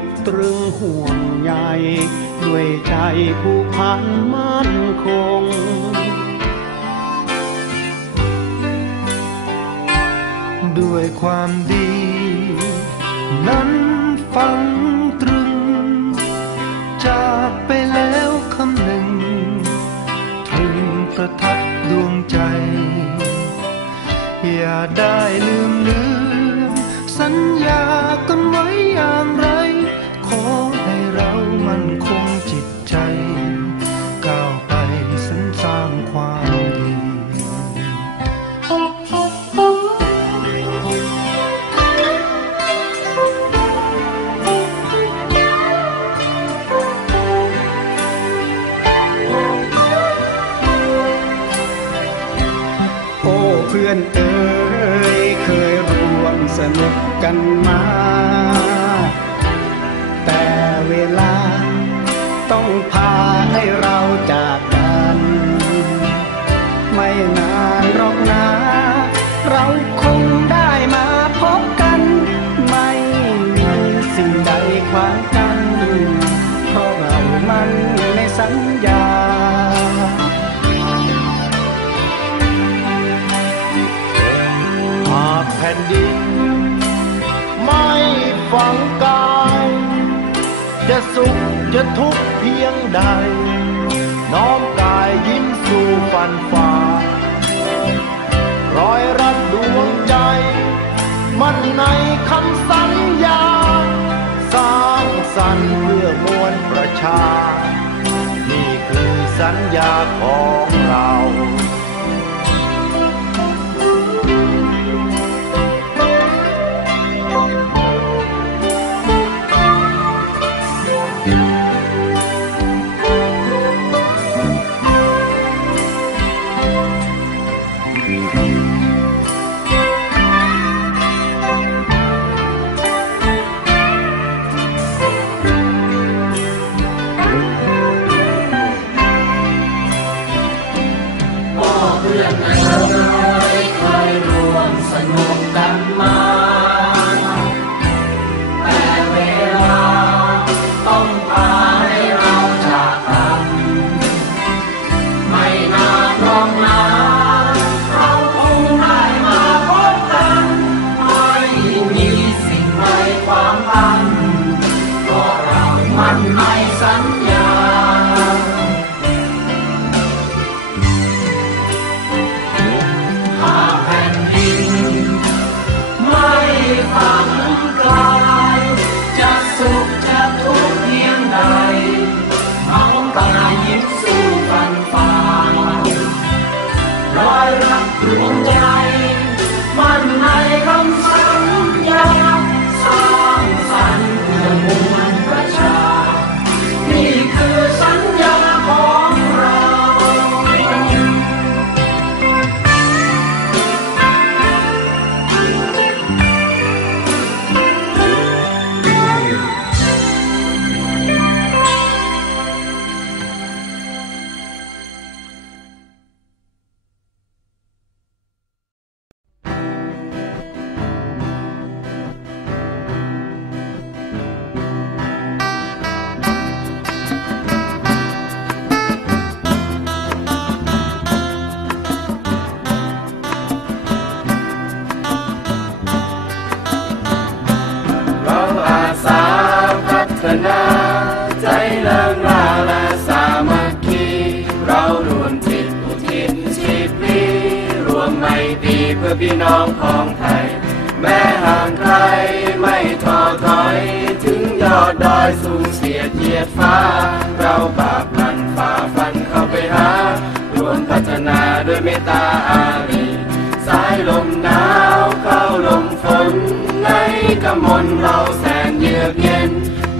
ติดตรึงห่วงใยด้วยใจผู้พันมั่นคง ด้วยความดี นั้นฟังตรึงจากไปแล้ว อ้เพื่อนเอ๋ยเคยร่วมสนุกกันมา แต่เวลาต้องพาให้เราจากกัน ไม่นานหรอกนะ เราคงได้มาพบกัน ไม่มีสิ่งใดขวาง จะทุกข์เพียงใด น้อมกายยิ้มสู่ฟันฝ่ารอยรัดดวงใจ มันในคำสัญญา สร้างสรรค์เพื่อมวลประชา นี่คือสัญญาของเรา น้องของไทย แม้ห่างไกลไม่ท้อถอย ถึงยอดดอยสูงเสียดเหยียดฟ้า เราบากลันฝ่าฟันเข้าไปหา รวมพัฒนาด้วยเมตตาอารีสายลมหนาวเข้าลมฝน ในกำมลเราแสนเยือกเย็น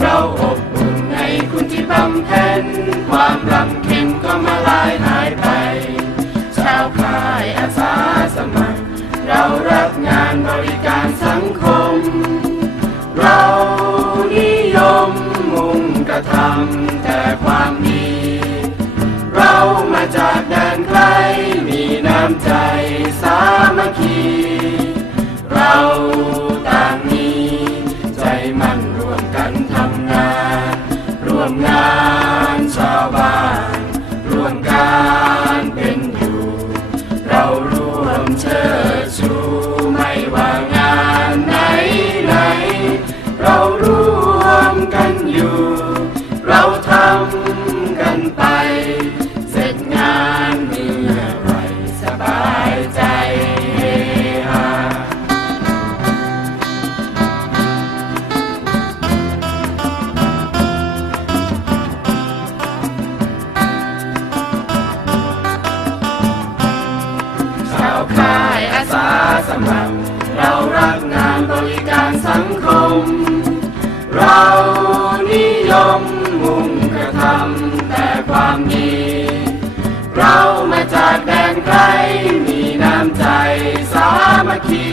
เราอบอุ่นให้คุณที่บำเพ็ญความลำเค็ญก็มาลายหายไป ชาวคายอาสาสมัคร เรารักงานบริการสังคม เรานิยมมุ่งกระทำแต่ความดี เรามาจากแดนไกล มีน้ำใจสามัคคี เราต่างมีใจมั่นร่วมกันทำงาน ร่วมงานชาวบ้าน ค่ายอาสาสมัคร เรารักงานบริการสังคม เรานิยมมุ่งกระทำแต่ความดี เรามาจากแดนไกลมีน้ำใจสามัคคี